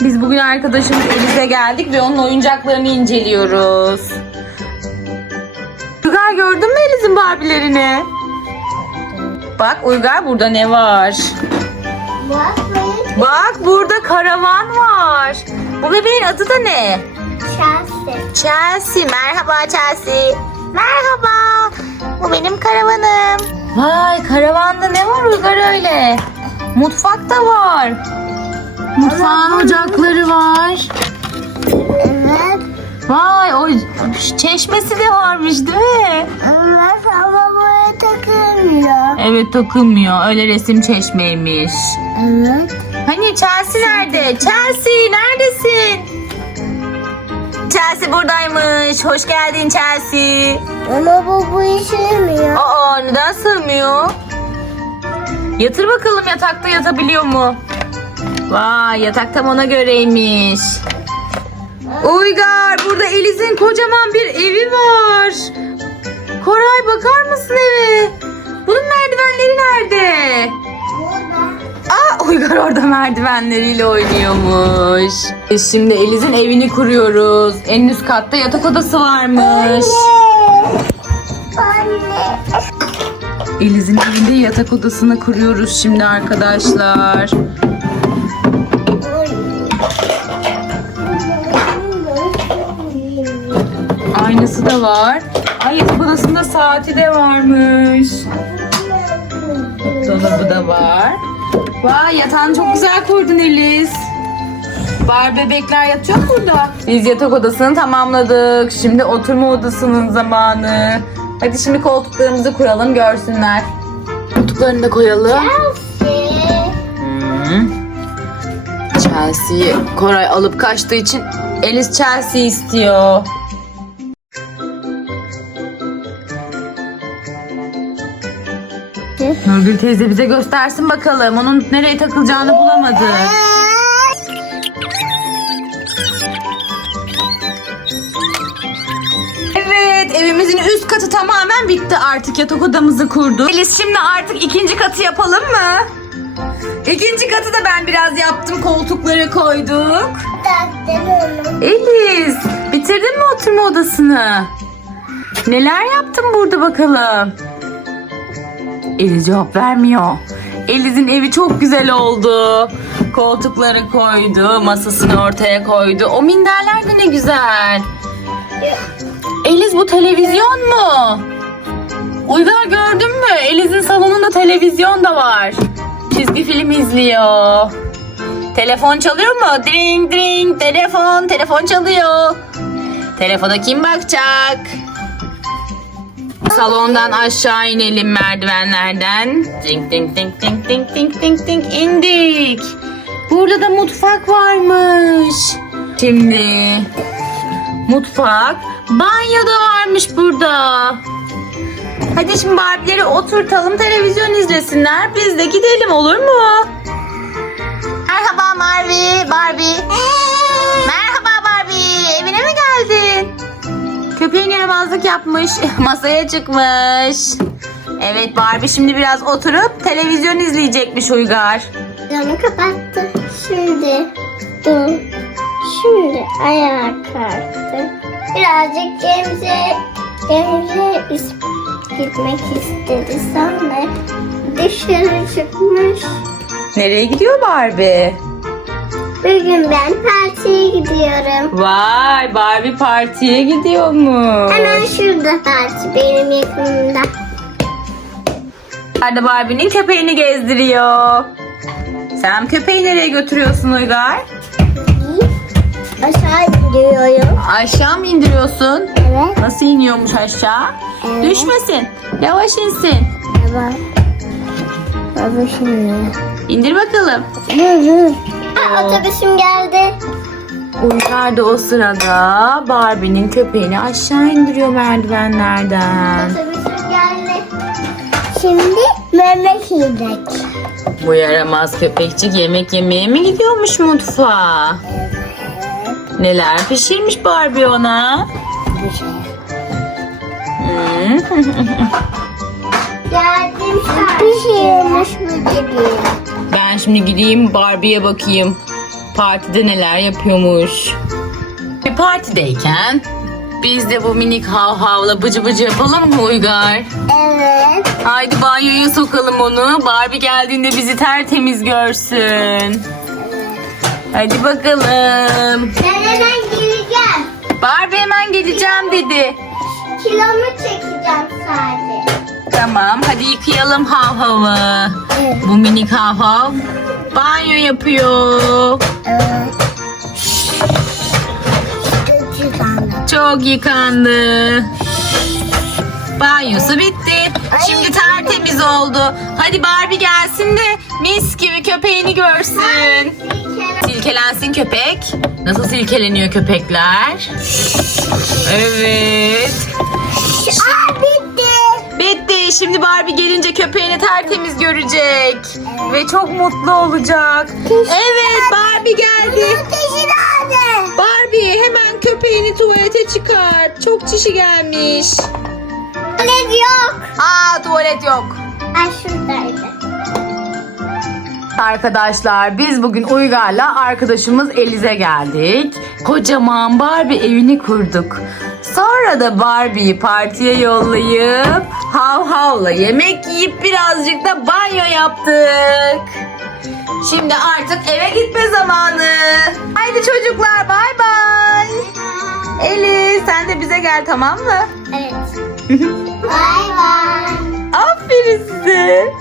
Biz bugün arkadaşımız Elif'e geldik ve onun oyuncaklarını inceliyoruz. Uygar gördün mü Elif'in Barbie'lerini? Bak Uygar burada ne var? Bak burada karavan var. Bu bebeğin adı da ne? şahsı. Chelsea. Merhaba Chelsea. Merhaba. Bu benim karavanım. Vay karavanda ne var Uygar öyle? Mutfak da var. Mutfağın ocakları var. Evet. Vay o çeşmesi de varmış değil mi? Evet ama buraya takılmıyor. Evet takılmıyor. Öyle resim çeşmeymiş. Evet. Hani Chelsea nerede? Chelsea neredesin? Chelsea buradaymış. Hoş geldin Chelsea. Ama bu bu işlemiyor. Aa neden sığmıyor? Yatır bakalım yatakta yatabiliyor mu? Vay yatakta ona göreymiş. Uygar burada Eliz'in kocaman bir evi var. Koray bakar mısın eve? Bunun merdivenleri nerede? Aa Uygar orada merdivenleriyle oynuyormuş. E şimdi Eliz'in evini kuruyoruz. En üst katta yatak odası varmış. Anne. Eliz'in evinde yatak odasını kuruyoruz şimdi arkadaşlar. Aynası da var. Ay yatak odasında saati de varmış. Dolabı da var. Vay yatağını çok güzel kurdun Eliz. Var bebekler yatıyor mu burada? Biz yatak odasını tamamladık. Şimdi oturma odasının zamanı. Hadi şimdi koltuklarımızı kuralım görsünler. Koltuklarını da koyalım. Hı. Chelsea'yi Koray alıp kaçtığı için Eliz Chelsea istiyor. Nurgül teyze bize göstersin bakalım. Onun nereye takılacağını bulamadı. Evet evimizin üst katı tamamen bitti artık yatak odamızı kurduk. Eliz şimdi artık ikinci katı yapalım mı? İkinci katı da ben biraz yaptım koltukları koyduk. Eliz bitirdin mi oturma odasını? Neler yaptın burada bakalım? Eliz cevap vermiyor. Eliz'in evi çok güzel oldu. Koltukları koydu, masasını ortaya koydu. O minderler de ne güzel. Eliz bu televizyon mu? Uygar gördün mü? Eliz'in salonunda televizyon da var. Çizgi film izliyor. Telefon çalıyor mu? Dring dring telefon telefon çalıyor. Telefona kim bakacak? Salondan aşağı inelim merdivenlerden. Ding ding ding ding ding ding ding ding indik. Burada da mutfak varmış. Şimdi mutfak, banyo da varmış burada. Hadi şimdi Barbie'leri oturtalım televizyon izlesinler. Biz de gidelim olur mu? Merhaba Barbie, Barbie. Yaramazlık yapmış, masaya çıkmış. Evet Barbie şimdi biraz oturup televizyon izleyecekmiş Uygar. Camı kapattı. Şimdi dur. Şimdi ayağa kalktı. Birazcık Cemze, Cemze gitmek istedi. Sonra dışarı çıkmış. Nereye gidiyor Barbie? Bugün ben partiye gidiyorum. Vay Barbie partiye gidiyor mu? Hemen şurada parti benim yakınımda. Nerede Barbie'nin köpeğini gezdiriyor. Sen köpeği nereye götürüyorsun Uygar? Aşağı gidiyorum. Aşağı mı indiriyorsun? Evet. Nasıl iniyormuş aşağı? Evet. Düşmesin. Yavaş insin. Baba. Baba şimdi. İndir bakalım. Dur dur. Ha, otobüsüm geldi. Uygar da o sırada Barbie'nin köpeğini aşağı indiriyor merdivenlerden. Şimdi yemek yiyecek. Bu yaramaz köpekçik yemek yemeye mi gidiyormuş mutfağa? Neler pişirmiş Barbie ona? Geldim yemiş mi dedi. Ben şimdi gideyim Barbie'ye bakayım. Partide neler yapıyormuş. Bir partideyken biz de bu minik hav havla bıcı bıcı yapalım mı Uygar? Evet. Haydi banyoya sokalım onu. Barbie geldiğinde bizi tertemiz görsün. Hadi bakalım. Ben hemen geleceğim. Barbie hemen geleceğim dedi. Kilomu çekeceğim sadece. Tamam hadi yıkayalım hav havı. Evet. Bu minik hav hav banyo yapıyor. Çok yıkandı. Banyosu bitti. Şimdi tertemiz oldu. Hadi Barbie gelsin de mis gibi köpeğini görsün. Silkelensin köpek. Nasıl silkeleniyor köpekler? Evet. Aa bitti. Şimdi Barbie gelince köpeğini tertemiz görecek. Ve çok mutlu olacak. Evet Barbie geldi. Barbie hemen köpeğini tuvalete çıkar. Çok çişi gelmiş. Ne yok? Aa tuvalet yok. Ay şuradaydı. Arkadaşlar biz bugün Uygar'la arkadaşımız Eliz'e geldik. Kocaman Barbie evini kurduk. Sonra da Barbie'yi partiye yollayıp hav havla yemek yiyip birazcık da banyo yaptık. Şimdi artık eve gitme zamanı. Haydi çocuklar bay bay. Eliz sen de bize gel tamam mı? Evet. Bay bay. Aferin size.